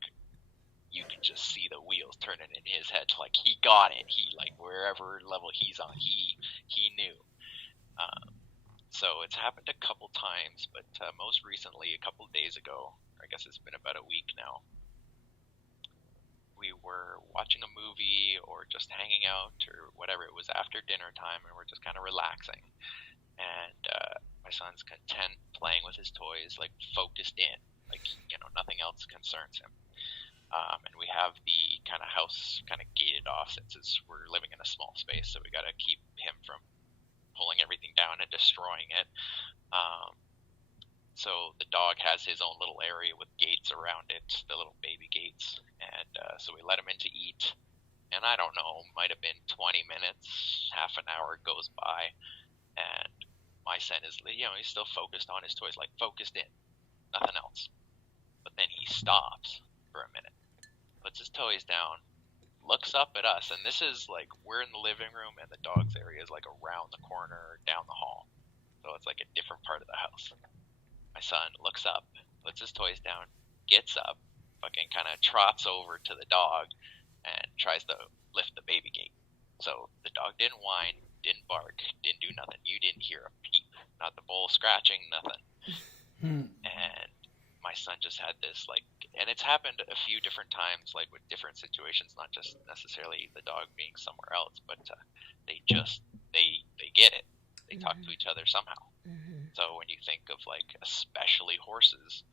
you can just see the wheels turning in his head. Like, he got it. He, like, wherever level he's on, he knew. So it's happened a couple times, but most recently, a couple days ago, I guess it's been about a week now, we were watching a movie or just hanging out or whatever. It was after dinner time, and we're just kind of relaxing. And my son's content playing with his toys, like, focused in. Like, nothing else concerns him. And we have the kind of house kind of gated off, since we're living in a small space, so we got to keep him from pulling everything down and destroying it. So the dog has his own little area with gates around it, the little baby gates, and so we let him in to eat, and I don't know, might have been 20 minutes, half an hour goes by, and my son is, he's still focused on his toys, like focused in, nothing else. But then he stops for a minute, puts his toys down, looks up at us, and this is like, we're in the living room, and the dog's area is like around the corner, down the hall. So it's like a different part of the house. My son looks up, puts his toys down, gets up, fucking kind of trots over to the dog, and tries to lift the baby gate. So the dog didn't whine, didn't bark, didn't do nothing. You didn't hear a peep, not the bowl scratching, nothing. And my son just had this, like, and it's happened a few different times, like with different situations, not just necessarily the dog being somewhere else, but they get it. They talk to each other somehow. So when you think of, like, especially horses,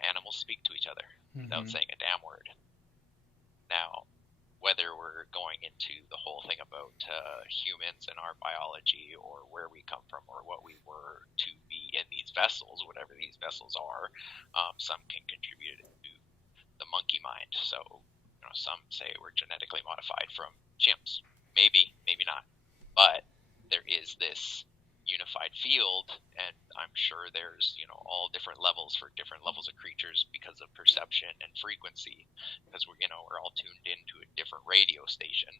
animals speak to each other without saying a damn word. Now, whether we're going into the whole thing about humans and our biology, or where we come from, or what we were to be in these vessels, whatever these vessels are, some can contribute to the monkey mind. So, some say we're genetically modified from chimps. Maybe, maybe not. But there is this unified field, and I'm sure there's all different levels for different levels of creatures because of perception and frequency, because we're all tuned into a different radio station.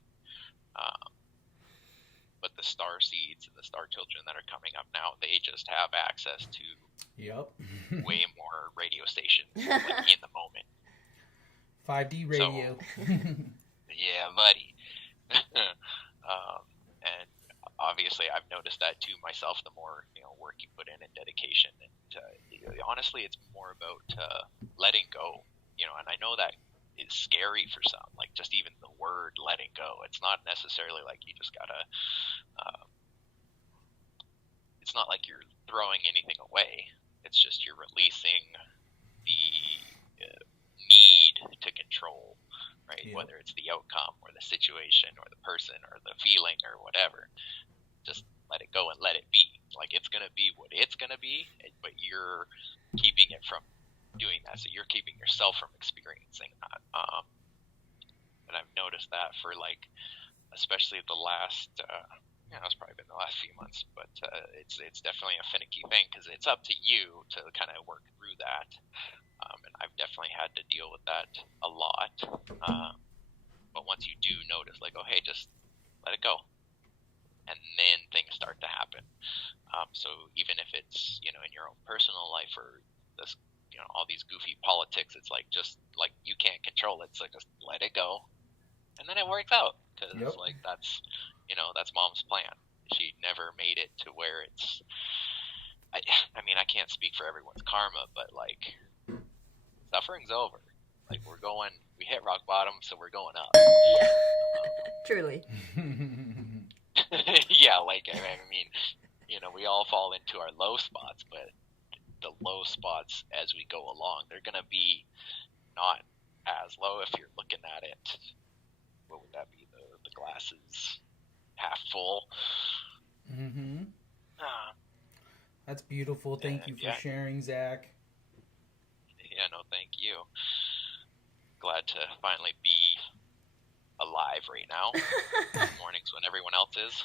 But the star seeds and the star children that are coming up now, they just have access to way more radio stations, like, in the moment. 5D radio. So, yeah, buddy. And obviously, I've noticed that too myself. The more work you put in and dedication, and honestly, it's more about letting go. And I know that is scary for some. Like, just even the word "letting go." It's not necessarily like you just gotta. It's not like you're throwing anything away. It's just you're releasing the need to control. Right? Yeah. Whether it's the outcome or the situation or the person or the feeling or whatever, just let it go and let it be. Like, it's going to be what it's going to be, but you're keeping it from doing that. So you're keeping yourself from experiencing that. And I've noticed that for, like, especially the last, it's probably been the last few months, but it's definitely a finicky thing, because it's up to you to kind of work through that. And I've definitely had to deal with that a lot. But once you do notice, like, oh, hey, just let it go. And then things start to happen. So even if it's, in your own personal life, or this, all these goofy politics, it's like, just like, you can't control it. So just let it go. And then it works out. Because like, that's mom's plan. She never made it to where it's, I mean, I can't speak for everyone's karma, but, like, suffering's over. Like, we hit rock bottom, so we're going up. Truly. Yeah, like, I mean, we all fall into our low spots, but the low spots as we go along, they're going to be not as low if you're looking at it. What would that be? The glass is half full. That's beautiful. Thank you for sharing, Zach. Yeah, no, thank you. Glad to finally be alive right now. Mornings when everyone else is.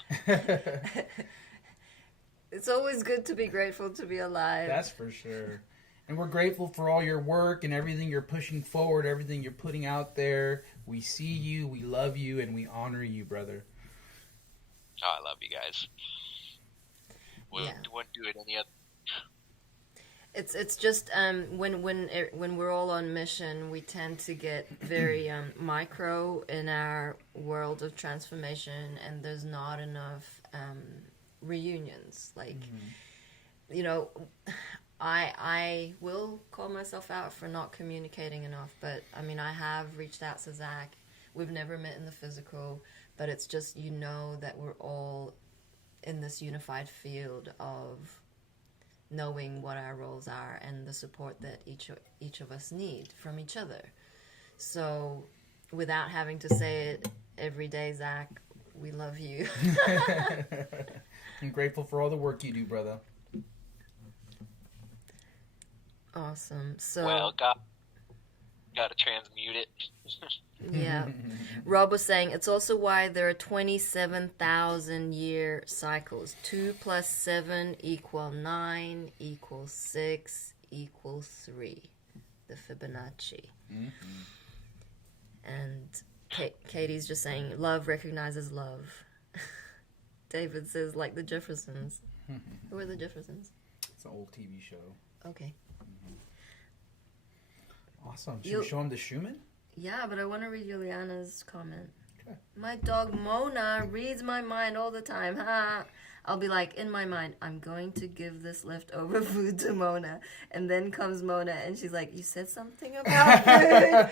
It's always good to be grateful to be alive. That's for sure. And we're grateful for all your work and everything you're pushing forward, everything you're putting out there. We see you, we love you, and we honor you, brother. Oh, I love you guys. We wouldn't do it any other. It's just when we're all on mission, we tend to get very micro in our world of transformation, and there's not enough reunions. Like, I will call myself out for not communicating enough, but I mean, I have reached out to Zach. We've never met in the physical, but it's just, that we're all in this unified field of knowing what our roles are and the support that each of us need from each other. So without having to say it every day, Zach, we love you. I'm grateful for all the work you do, brother. Awesome. So well, God. Gotta transmute it. Yeah. Rob was saying it's also why there are 27,000 year cycles. 2 plus 7 equal 9 equals 6 equals 3. The Fibonacci. Mm-hmm. And Katie's just saying love recognizes love. David says like the Jeffersons. Who are the Jeffersons? It's an old TV show. Okay. Awesome. Should we show him the Schumann? Yeah, but I want to read Juliana's comment. Okay. My dog Mona reads my mind all the time. Ha! I'll be like, in my mind, I'm going to give this leftover food to Mona. And then comes Mona and she's like, you said something about food?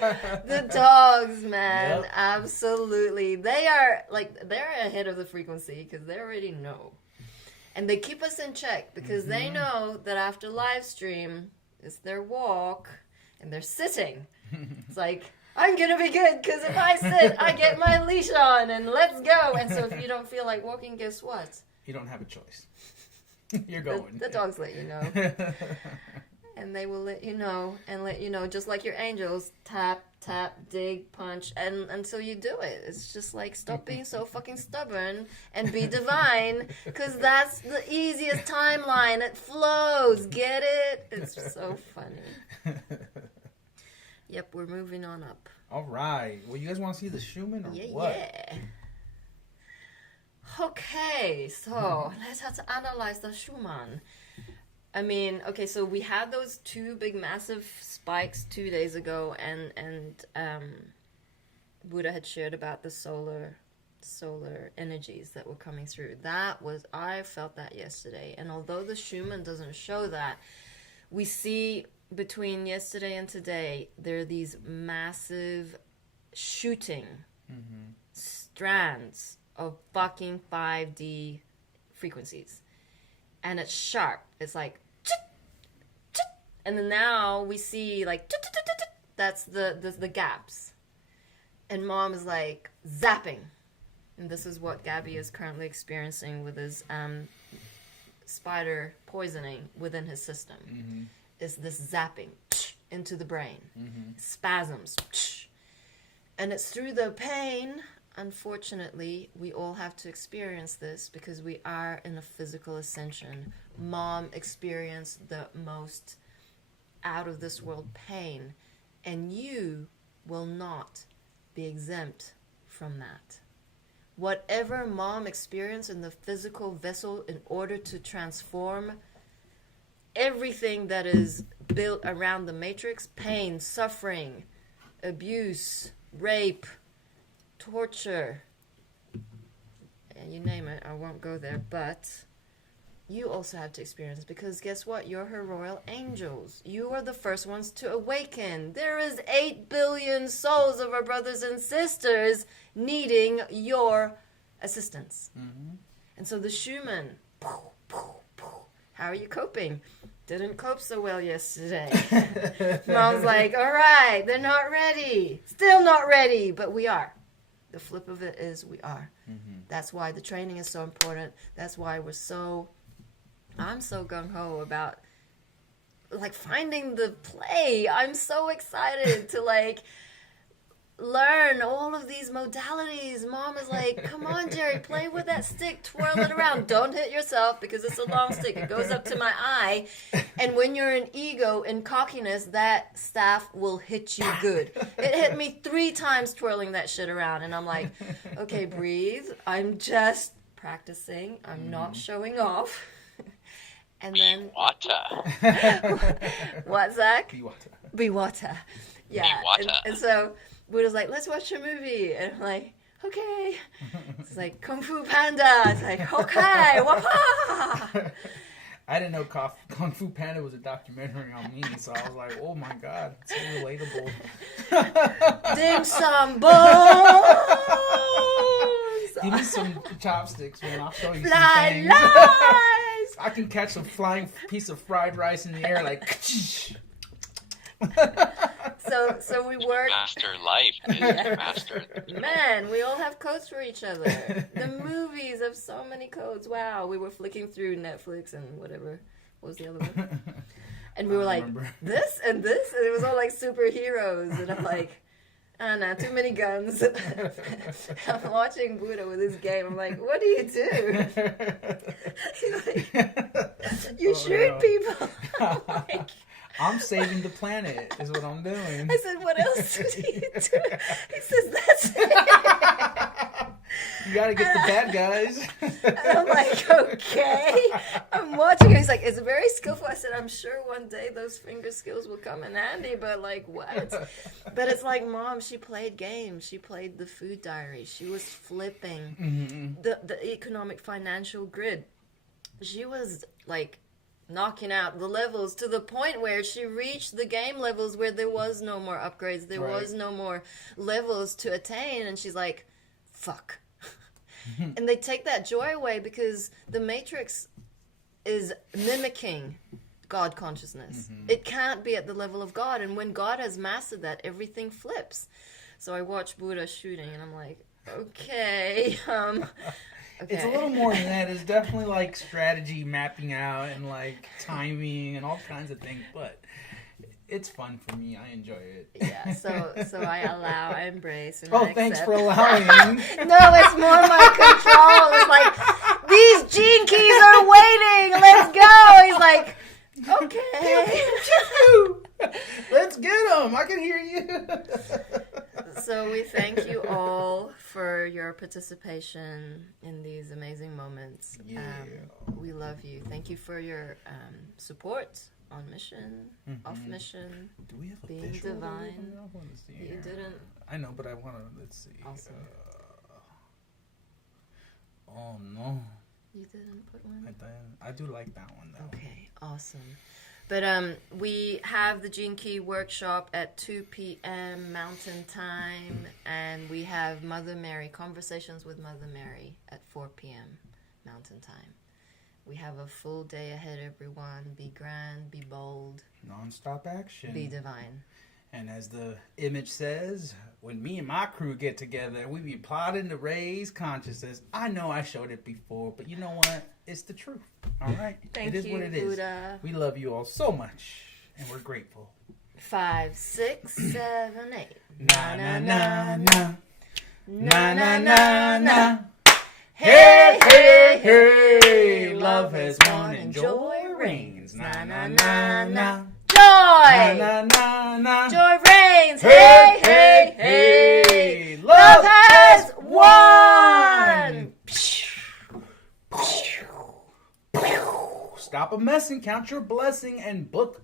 The dogs, man. Yep. Absolutely. They're ahead of the frequency because they already know. And they keep us in check because they know that after live stream, it's their walk and they're sitting. It's like, I'm going to be good because if I sit, I get my leash on and let's go. And so if you don't feel like walking, guess what? You don't have a choice. You're going. The dogs let you know. And they will let you know and let you know, just like your angels, tap, tap, dig, punch, and until you do it. It's just like, stop being so fucking stubborn and be divine, because that's the easiest timeline. It flows. Get it? It's so funny. Yep, we're moving on up. All right. Well, you guys want to see the Schumann or what? Yeah. Okay, so let's have to analyze the Schumann. I mean, okay, so we had those two big massive spikes 2 days ago, and Buddha had shared about the solar energies that were coming through. I felt that yesterday, and although the Schumann doesn't show that, we see between yesterday and today, there are these massive shooting strands of fucking 5D frequencies. And it's sharp. It's like, and then now we see like, that's the gaps. And Mom is like zapping. And this is what Gabby is currently experiencing with his spider poisoning within his system. Is this zapping into the brain. Spasms. And it's through the pain. Unfortunately, we all have to experience this because we are in a physical ascension. Mom experienced the most out of this world pain, and you will not be exempt from that. Whatever Mom experienced in the physical vessel in order to transform everything that is built around the matrix, pain, suffering, abuse, rape, torture, and you name it, I won't go there, but you also have to experience it because guess what? You're her royal angels. You are the first ones to awaken. There is 8 billion souls of our brothers and sisters needing your assistance. And so the Schumann, how are you coping? Didn't cope so well yesterday. Mom's like, all right, they're not ready. Still not ready, but we are. The flip of it is we are. That's why the training is so important. That's why I'm so gung-ho about like finding the play. I'm so excited to like learn all of these modalities. Mom is like, come on, Jerry, play with that stick, twirl it around. Don't hit yourself because it's a long stick. It goes up to my eye. And when you're in ego and cockiness, that staff will hit you good. It hit me 3 times twirling that shit around. And I'm like, okay, breathe. I'm just practicing. I'm not showing off. And then... Biwata. What, Zach? Biwata. Biwata. Yeah. And so... Buddha's like, let's watch a movie. And I'm like, okay. It's like Kung Fu Panda. It's like, okay, wapa. I didn't know Kung Fu Panda was a documentary on me, so I was like, oh my god, it's so relatable. Dim sum bones. Give me some chopsticks, man. I'll show you Fly some things. lies. I can catch a flying piece of fried rice in the air like... So we work. Master life. Master. Man, we all have codes for each other. The movies have so many codes. Wow, we were flicking through Netflix and whatever. What was the other one? And we were like, remember. this and this? And it was all like superheroes. And I'm like, oh, no, too many guns. I'm watching Buddha with his game. I'm like, what do you do? He's like, you shoot people. I'm like, I'm saving the planet is what I'm doing. I said, what else do you do? He says, that's it. You gotta get the bad guys. And I'm like, okay. I'm watching him. He's like, it's very skillful. I said, I'm sure one day those finger skills will come in handy, but like, what? But it's like, Mom, she played games. She played the food diary. She was flipping the economic financial grid. She was like knocking out the levels to the point where she reached the game levels where there was no more upgrades. There was no more levels to attain. And she's like, fuck. And they take that joy away because the Matrix is mimicking God consciousness. It can't be at the level of God. And when God has mastered that, everything flips. So I watch Buddha shooting and I'm like, okay. It's a little more than that. It's definitely like strategy mapping out and like timing and all kinds of things. But it's fun for me. I enjoy it. Yeah, so I embrace, and I thanks for allowing. No, it's more my control. It's like, these gene keys are waiting. Let's go. He's like, okay. Let's get them. I can hear you. So we thank you all for your participation in these amazing moments. Yeah. We love you. Thank you for your support. On mission, off mission, do we have a being visual divine. I want to see You here. didn't. I know, but I want to. Let's see. Awesome. Oh no. You didn't put one? I do like that one though. Okay, awesome. But we have the Gene Key workshop at 2 p.m. Mountain Time, and we have Mother Mary, Conversations with Mother Mary at 4 p.m. Mountain Time. We have a full day ahead, everyone. Be grand, be bold. Non-stop action. Be divine. And as the image says, when me and my crew get together, we be plotting to raise consciousness. I know I showed it before, but you know what? It's the truth. All right? Thank it is you, what it is. Buddha. We love you all so much, and we're grateful. 5, 6, 7, 8. Na na na na. Na na na na. Hey, hey, hey, love has won and joy reigns. Na, na, na, na. Joy! Na, na, na. Joy reigns! Hey, hey, hey, Love has won! Stop a messing, count your blessing, and book